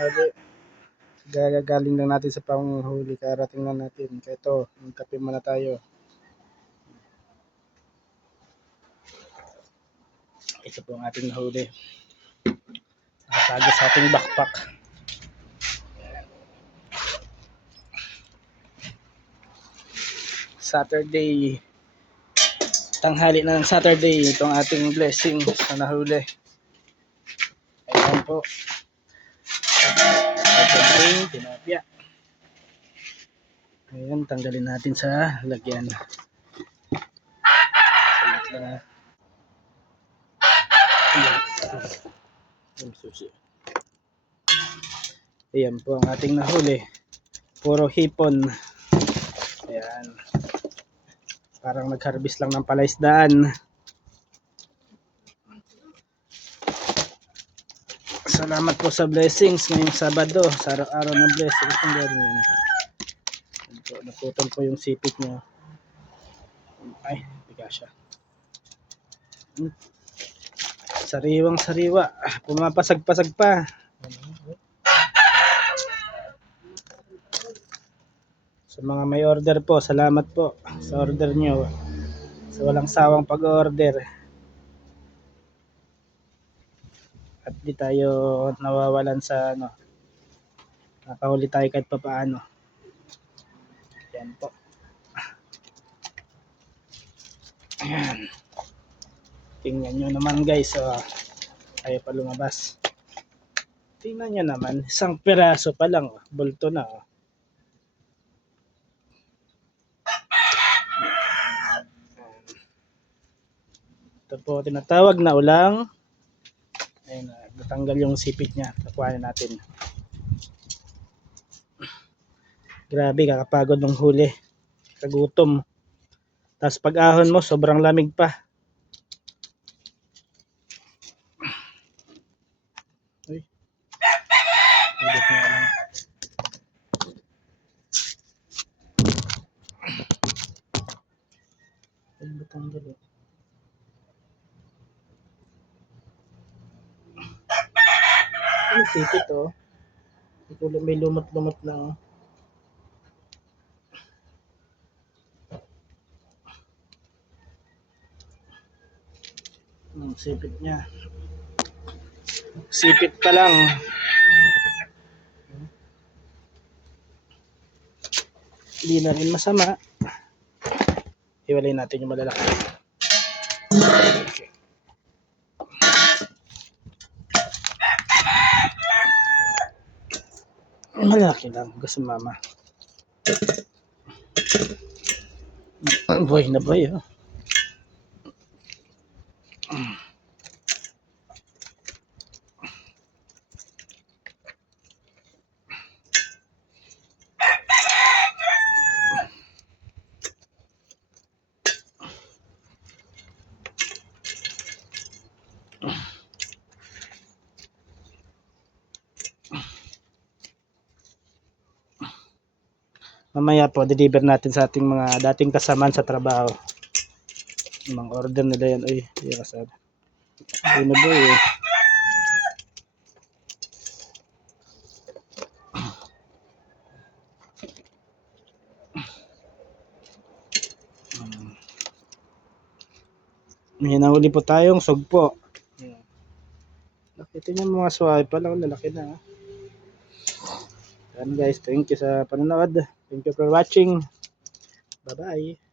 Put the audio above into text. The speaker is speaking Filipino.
huli. Gagaling lang natin sa panghuli, karating lang natin. Kaya ito, magkape muna tayo. Ito po ang ating nahuli. Nakatago sa ating backpack. Saturday, tanghali na ng Saturday, itong ating blessing na nahuli. Ayan po. Ating tinapia. Ayan, tanggalin natin sa lagyan. Salit lang ha. Ayan po ang ating nahuli. Puro hipon. Ayan. Parang nag-harvest lang ng palaisdaan. Salamat po sa blessings ngayong Sabado. Sa araw-araw na blessings ng galing yan. Naputol po yung sipit niya. Ay, biga siya. Sariwang sariwa. Pumapasag-pasag pa. Sa mga may order po, salamat po sa order nyo. Sa walang sawang pag-order. At di tayo nawawalan sa nakahuli tayo kahit papaano. Yan po. Ayan. Tingnan nyo naman guys. Tayo pa lumabas. Tingnan nyo naman. Isang piraso pa lang. Bulto na. Ito po tinatawag na ulang. Ayun, natanggal yung sipit niya. Nakuha natin. Grabe, kakapagod ng huli. Kagutom. Tapos pag ahon mo, sobrang lamig pa. Uy. Ulit nga lang. Ay, batanggal eh. Ano sipit oh. May lumot-lumot na oh. Sipit niya. Sipit pa lang. Hindi na rin masama. Hiwalay natin yung malalaki. Okay. Malaki lang. Gusto mama. Buhay na buhay oh. Mamaya po, deliver natin sa ating mga dating kasamaan sa trabaho. Yung mga order nila yan. Uy, hindi kasama. Uy na boy eh. May nahuli po tayong sugpo. Nakita niyo mga suwahe pa lang, lalaki na. Yan guys, thank you sa panonood. Thank you for watching. Bye-bye.